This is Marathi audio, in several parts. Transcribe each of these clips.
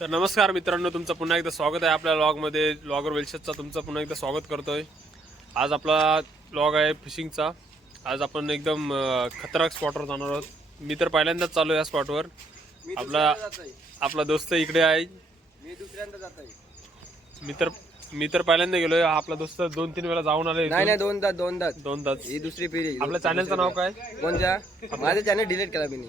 तर नमस्कार मित्रांनो तुमचं पुन्हा एकदा स्वागत आहे आपल्या लॉगमध्ये लॉगर वेल्शेसचा तुमचं पुन्हा एकदा स्वागत करतोय. आज आपला लॉग आहे फिशिंगचा आज आपण एकदम खतरनाक स्पॉटवर जाणार आहोत. मी तर पहिल्यांदाच चालू या स्पॉटवर आपला आपला दोस्त इकडे आहे. मी दुसऱ्यांदा जात आहे मी तर मी तर पहिल्यांदा गेलोय. हा आपला दोस्त दोन तीन वेळा जाऊन आले नाही नाही दोनदा दोनदा. दोन तास ही दुसरी पिढी आपल्या चॅनलचं नाव काय? कोणत्या? माझं चॅनल डिलीट केला मी.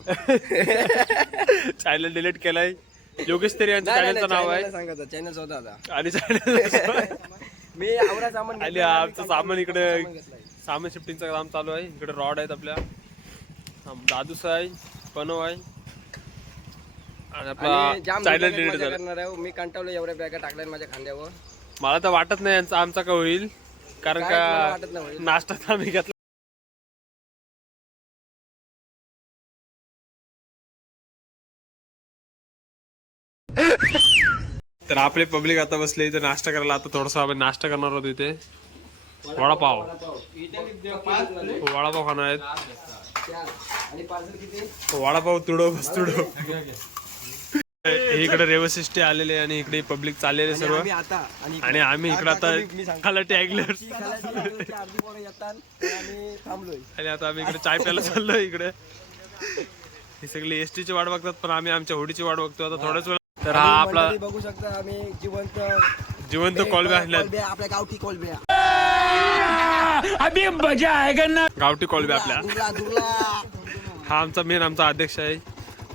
चॅनल डिलीट केलाय. योगेश तरी यांचं चॅनलचं नाव आहे. सांगत चॅनल स्वतः आता. आणि चॅनल मी आवडा सामान आणि आमचं सामान इकडे सामान शिफ्टिंगचं काम चालू आहे. इकडे रॉड आहेत आपल्या. आम- दादूस आहे पनव आहे. आणि आपला जाम चॅनल डिलीट झालं. करणार आहे मी कंटाळलो एवढ्या बॅगा टाकल्या माझ्या खांद्यावर. मला तर वाटत नाही यांचा आमचा का होईल. कारण काय मला का नाही होईल. नाश्ता तर आम्ही घेतला तर आपले पब्लिक आता बसले इथे नाश्ता करायला आता थोडासा आपण नाश्ता करणार आहोत इथे. वडापाव. वडापाव खाणार आहेत. वडापाव तुडो बस तुडो. इकडे रेवसिस्टे आलेले आणि इकडे पब्लिक चाललेले सर्व. आणि आम्ही इकडे आता. खाला येतात आणि आता आम्ही इकडे चाय प्यायला चाललो इकडे. हे सगळे एस ची वाट बघतात पण आम्ही आमच्या होडीची वाट बघतो. आता थोड्याच वेळ तर हा आपला बघू शकता आम्ही जिवंत जिवंत कॉलबे आणल्यात कोलब्या, आपल्या गावठी कोलब्या गावठी कॉलबे आपल्या. दुर्ला दुर्ला हा आमचा मेन आमचा अध्यक्ष आहे.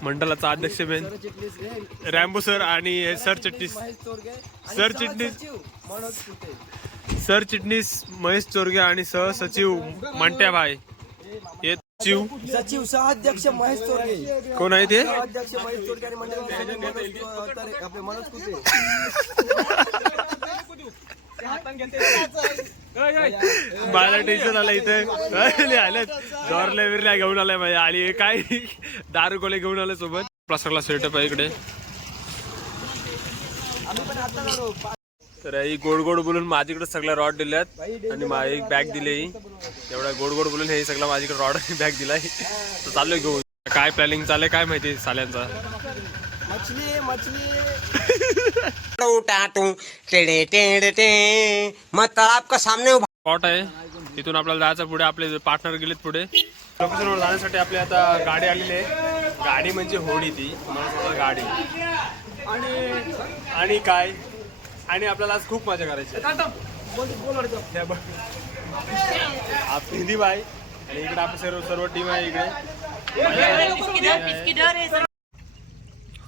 मंडळाचा अध्यक्ष मेन चिटणीस रॅम्बो सर आणि हे सर चिटणीस महेश चोरगे. आणि सर चिटणीस. सचिव मनोज कुटे. सर चिटणीस महेश चोरगे आणि सहसचिव मंट्या भाई हे चिव सचिव सहाध्यक्ष महेश चोरगे कोण आहे ते सहाध्यक्ष महेश चोरगे आणि सचिव मनोज तर आपले मनोज टेन्शन आलं इथे. आले. आलेत जॉरले बिरल्या घेऊन आलाय माझ्या हे काय? दारू कोले घेऊन आले सोबत. सगळा सेटअप आहे इकडे. आम्ही पण आता झालो तर ही गोड गोड बोलून माझ्याकडे सगळ्या रॉड दिल्यात आणि माझी एक बॅग दिली एवढा गोड गोड बोलून हे सगळं माझ्याकडे रॉड आणि बॅग दिलाय. तर चाललोय घेऊन. काय प्लॅनिंग चाललंय काय माहिती साल्यांचा? मछली मछली. टाटू टेडे टेडे टे. मैं तालाब का सामने उभा स्पॉट आहे. तिथून आपल्याला जायचं पुढे. आपले पार्टनर गेलेत पुढे. लोकेशनवर जाण्यासाठी आपली आता गाडी आलेली आहे. गाडी म्हणजे होडी ती. गाडी. आणि आणि काय? आणि आपल्याला आज खूप मजा करायची हिंदी बाय आणि इकडे आपली सर्व सर्व टीम आहे इकडे.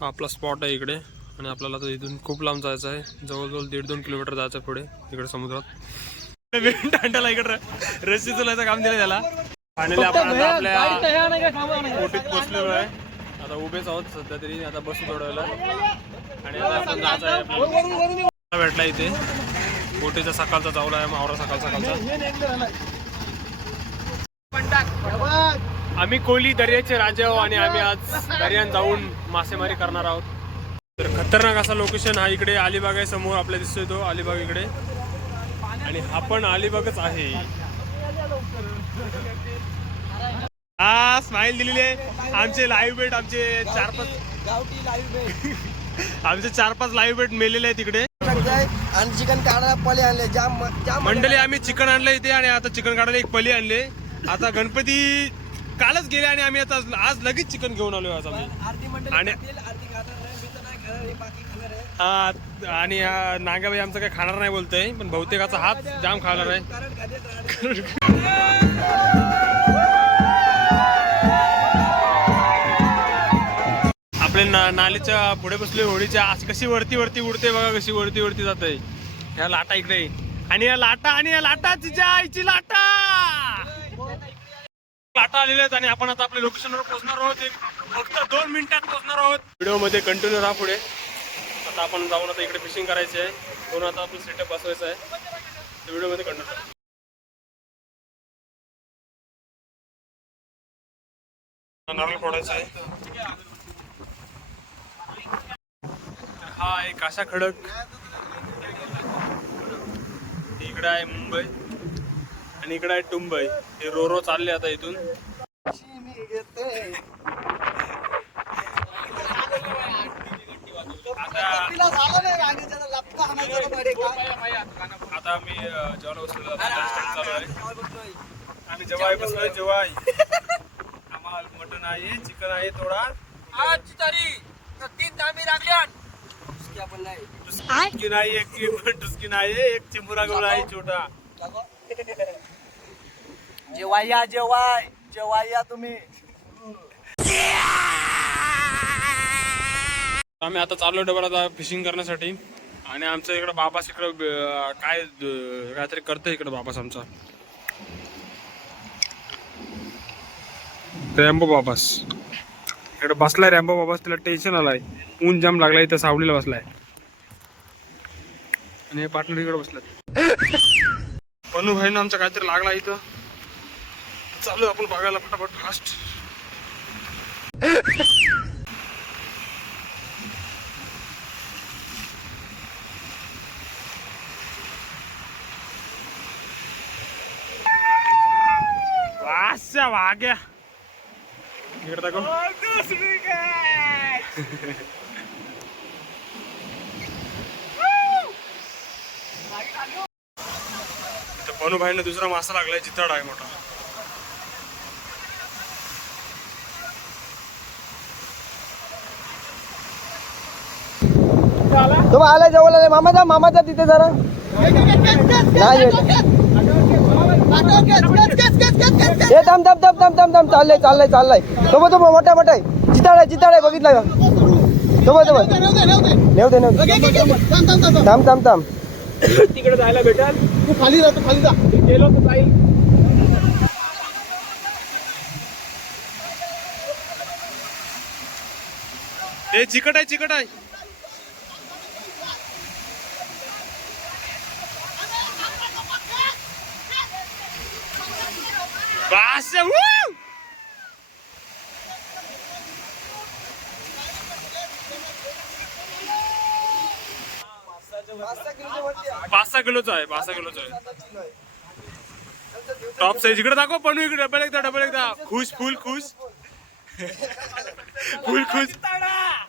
हा आपला स्पॉट आहे इकडे. आणि आपल्याला आता इथून खूप लांब जायचं आहे. जवळजवळ दीड दोन किलोमीटर जायचं पुढे इकडे समुद्रात. दांडाला इकडे रस्सी चलायचं काम दिलं त्याला. फायनली आपण आपल्या बोटीत पोचलेलो आहे. आता उभेच आहोत सध्या तरी आता बसू थोड्या वेळेला आणि आता आपण जायचं आहे. भेटला इथे. बोटीचा सकाळचा चावला आहे मावरा सकाळ सकाळचा आम्ही कोहली दर्याचे राजे आहो आणि आम्ही आज दर्यात जाऊन मासेमारी करणार आहोत. तर खतरनाक असा लोकेशन हा इकडे अलिबाग आहे समोर आपल्याला दिसतोय तो अलिबाग इकडे. आणि हा पण अलिबागच आहे. हा स्माइल दिलेली आहे. आमचे लाईव्ह बेट आमचे चार पाच आमचे चार पाच लाईव्ह बेट मेलेले आहेत तिकडे आणि चिकन काढायला पले आणले. जाम मंडळी आम्ही चिकन आणलं इथे आणि आता चिकन काढायला एक पली आणले. आता गणपती कालच गेले आणि आम्ही आता आज लगेच चिकन घेऊन आलोय आज आम्ही. आणि- आणि नागाबाई आमचं काही खाणार नाही बोलतोय पण बहुतेकाचा हात जाम खाणार आहे. आपले ना नालीच्या पुढे बसले होळीच्या आज कशी वरती वरती उडते बघा कशी वरती वरती जाते ह्या लाटा इकडे. आणि या लाटा आणि या लाटा तिच्या आईची लाटा! लाटा आलेल्या आहेत आणि आपण आता आपल्या लोकेशनवर पोहोचणार आहोत. फक्त दोन मिनिटात पोहोचणार आहोत. व्हिडिओमध्ये कंटिन्यू राहा पुढे. आता आपण जाऊन आता इकडे फिशिंग करायची आहे. दोन आता आपलं सेटअप बसवायचं आहे. व्हिडिओमध्ये कंटिन्यू नारळ फोडायचं आहे. तर हा आहे काशा खडक. इकडे आहे मुंबई आणि इकडे आहे टुंबई. हे रो रो चालले आता इथून. आता मी जेवण बसलो आणि बसलेलो आहोत. नाश्ता चालू आहे. जेवाय बसलोय जेवाय आम्हाला मटन आहे चिकन आहे थोडा. टुसकी नाही एक की- टुसकी नाही एक चिमुरा गोळा आहे छोटा. जेवाय या जेवाय जेवाय या तुम्ही. आम्ही आता चाललो डबल आता फिशिंग करण्यासाठी. आणि आमचं इकडं बाबास इकडं काय काहीतरी करतोय इकडं बाबास आमचा. रॅम्बो बाबास. इकडे बसलाय रॅम्बो बाबा तिला टेन्शन आलाय. ऊन जाम लागलाय इथं सावलीला बसलाय. आणि हे पार्टनर इकडे बसलाय. पनू भाईनं आमचा काहीतरी लागला इथं. चालू आपण बघायला फटाफट फास्ट वाग्या इकडे दाखव पनू भाईने दुसरा मासा लागलाय चितळ आहे मोठा आला जवळ आले मामा जा मामा जा तिथे जरा नाही ए थांब थांब थांब थांब थांब थांब. चाललंय चाललंय चाललंय. तो तो मोठा मोठा आहे. चिताड आहे चिताड आहे बघितलं का? तो तो नेव दे नेव दे. थांब थांब थांब. तिकडे जायला भेटेल. तू खाली जा तू खाली जा गेलो तर जाईल हे चिकट आहे चिकट आहे. बास woo! पाच सहा किलोचा आहे पाच सहा किलोचा आहे. टॉप साईज इकडे दाखव पण इकडे. डबल एकदा डबल एकदा. खुश फुल खुश. फुल खुश.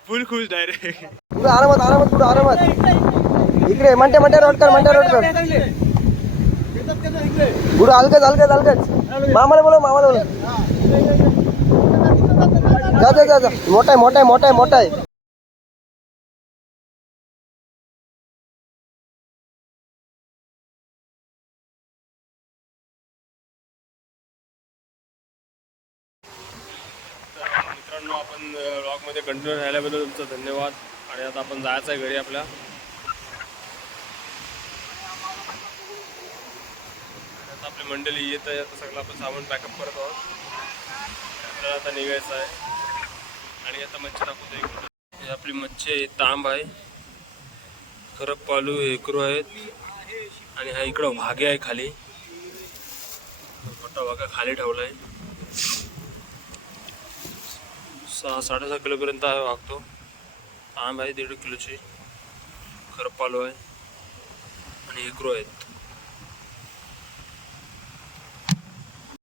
फुल खुश डायरेक्ट पुढे आरामात आरामात पुढे आरामात. इकडे म्हणते म्हणते रोड कर म्हणते रोड कर. गुरु हलकच हलकच हलकच मामाला बोला मामाला बोला जा जा जा जा. मोठा आहे मोठा आहे मोठा आहे मोठा आहे. आपण ब्लॉगमध्ये कंटिन्यू राहिल्याबद्दल तुमचं धन्यवाद. आणि आता आपण जायचं आहे घरी आपल्या. आपली मंडळी येत आहे. आता सगळं आपण सामान पॅकअप करत आहोत. आपल्याला आता निघायचं आहे. आणि आता मच्छी दाखवतो एक आपली मच्छी आहे तांब आहे. खरब पालू एकरू आहेत. आणि हा इकडं वाघे आहे खाली. मोठा वाघा खाली ठेवला आहे सहा साडेसहा किलोपर्यंत आहे वागतो तांब आहे दीड किलोची. खरपालो आहे. आणि एकरू आहेत.